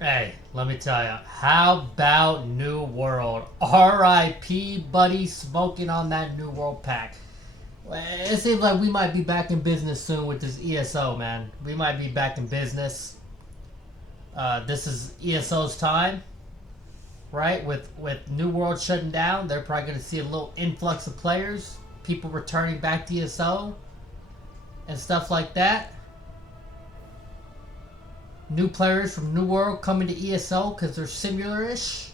Hey, let me tell you. How about New World? R.I.P. buddy, smoking on that New World pack. It seems like we might be back in business soon with this ESO, man. We might be back in business. This is ESO's time, right? With New World shutting down, they're probably going to see a little influx of players, people returning back to ESO, and stuff like that. New players from New World coming to ESO because they're similar-ish.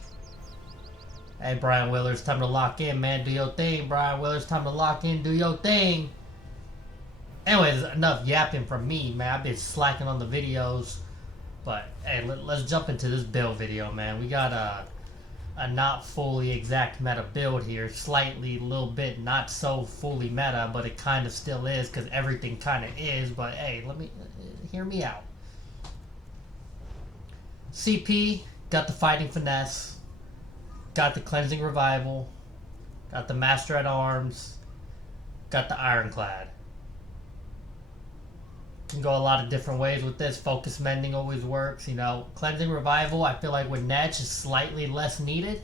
Hey, Brian Willers, time to lock in, man. Do your thing, Brian Willers. Time to lock in, do your thing. Anyways, enough yapping from me, man. I've been slacking on the videos. But, hey, let's jump into this build video, man. We got a not fully exact meta build here. Slightly, little bit not so fully meta, but it kind of still is because everything kind of is. But, hey, hear me out. CP, got the Fighting Finesse, got the Cleansing Revival, got the Master at Arms, got the Ironclad. Can go a lot of different ways with this. Focus Mending always works, you know. Cleansing Revival, I feel like with Netch is slightly less needed.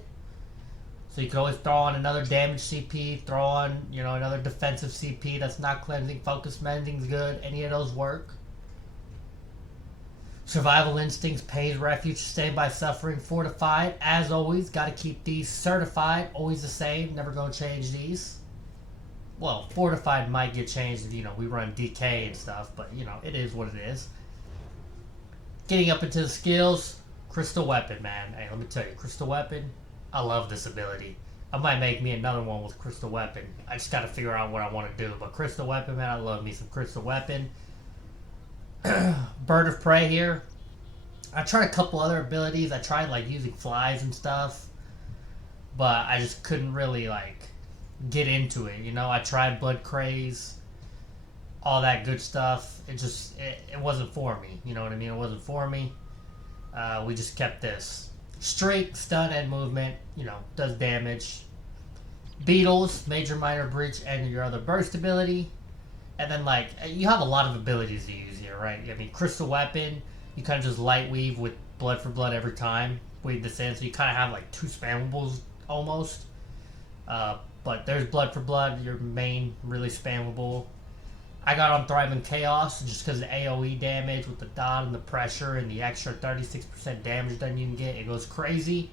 So you can always throw on another damage CP, throw on, you know, another defensive CP that's not cleansing. Focus Mending's good. Any of those work. Survival Instincts, Pain's Refuge, Sustained by Suffering, Fortified. As always, got to keep these certified. Always the same. Never going to change these. Well, Fortified might get changed if, you know, we run DK and stuff. But, you know, it is what it is. Getting up into the skills. Crystal Weapon, man. Hey, let me tell you. Crystal Weapon, I love this ability. I might make me another one with Crystal Weapon. I just got to figure out what I want to do. But Crystal Weapon, man, I love me some Crystal Weapon. Bird of Prey here. I tried a couple other abilities. I tried like using flies and stuff, but I just couldn't really like get into it. You know, I tried Blood Craze, all that good stuff. It wasn't for me. You know what I mean? It wasn't for me. We just kept this. Streak, stun, and movement. You know, does damage. Beetles, Major Minor Breach, and your other burst ability. And then, like, you have a lot of abilities to use here, right? I mean, Crystal Weapon, you kind of just light weave with Blood for Blood every time. Weave this in, so you kind of have, like, two spammables, almost. But there's Blood for Blood, your main, really spammable. I got on Thriving Chaos, just because the AoE damage with the dot and the pressure and the extra 36% damage that you can get. It goes crazy.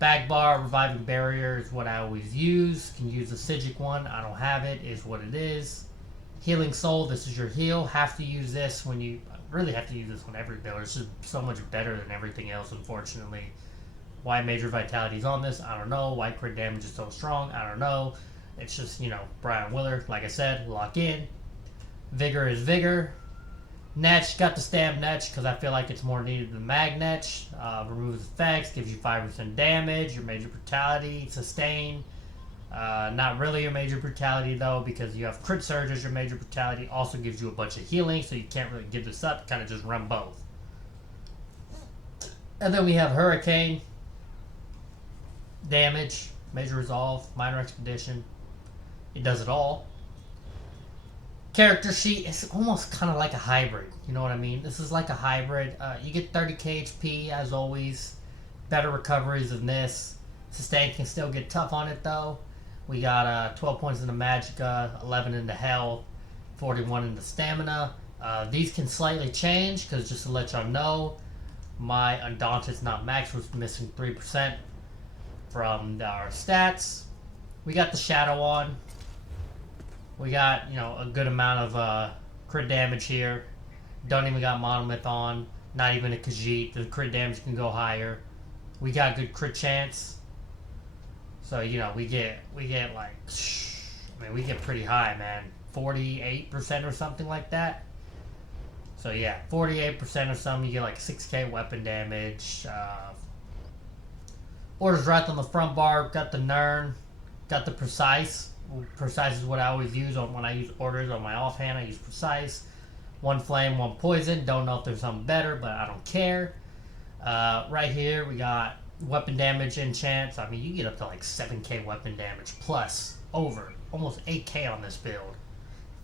Bag Bar, Reviving Barrier is what I always use. Can use the Sigic one. I don't have it. Is what it is. Healing Soul, this is your heal. Have to use this when you... really have to use this on every build. It's just so much better than everything else, unfortunately. Why Major Vitality is on this, I don't know. Why crit damage is so strong, I don't know. It's just, you know, Brian Willard, like I said, lock in. Vigor is Vigor. Netch, got the Stab Netch because I feel like it's more needed than Mag Netch. Removes effects, gives you 5% damage, your Major Brutality, Sustain. Not really your Major Brutality though, because you have Crit Surge as your Major Brutality. Also gives you a bunch of healing, so you can't really give this up. Kind of just run both. And then we have Hurricane. Damage, Major Resolve, Minor Expedition. It does it all. Character sheet is almost kind of like a hybrid. You know what I mean? This is like a hybrid. You get 30k HP as always. Better recoveries than this. Sustain can still get tough on it though. We got 12 points in the Magicka, 11 in the Health, 41 in the Stamina. These can slightly change because just to let y'all know, my Undaunted not max was missing 3% from our stats. We got the Shadow on. We got, you know, a good amount of crit damage here. Don't even got Monomyth on. Not even a Khajiit. The crit damage can go higher. We got good crit chance. So, you know, we get like, I mean, we get pretty high, man. 48% or something like that. So, yeah, 48% or something. You get like 6k weapon damage. Orders Wrath on the front bar. Got the Nern. Got the Precise. Precise is what I always use when I use orders on my offhand. I use Precise. 1 flame, 1 poison. Don't know if there's something better, but I don't care. Right here, we got weapon damage enchants. I mean, you get up to like 7k weapon damage plus over almost 8k on this build.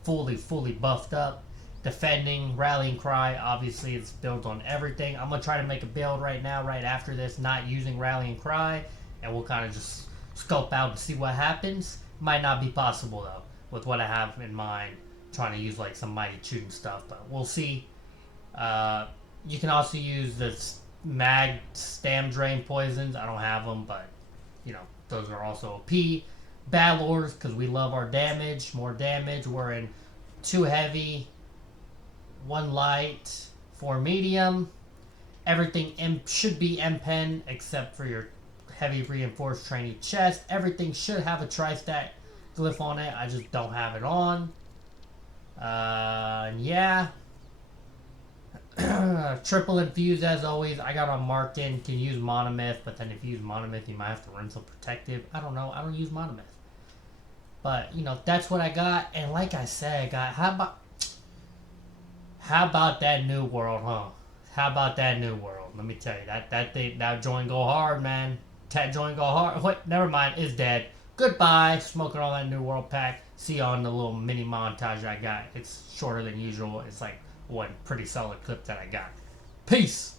Fully buffed up. defending, rallying cry. Obviously, it's built on everything. I'm gonna try to make a build right now, right after this, not using rallying cry, and we'll kind of just scope out and see what happens. Might not be possible though, with what I have in mind. Trying to use like some mighty chewing stuff, but we'll see. You can also use the mag stam drain poisons. I don't have them, but you know those are also OP. Battlers, because we love our damage, more damage. We're in 2 heavy, 1 light, 4 medium. Everything should be M-Pen except for your heavy reinforced trainee chest. Everything should have a tri-stat glyph on it. I just don't have it on. Yeah. Triple infuse as always. I got on marked in. Can use monomyth, but then if you use monomyth, you might have to run some protective. I don't know. I don't use monomyth. But you know, that's what I got. And like I said, guys, how about that new world, huh? How about that new world? Let me tell you, that joint go hard, man. That joint go hard. Wait, never mind. It's dead. Goodbye. Smoking all that new world pack. See you on the little mini montage I got. It's shorter than usual. It's like one pretty solid clip that I got. Peace.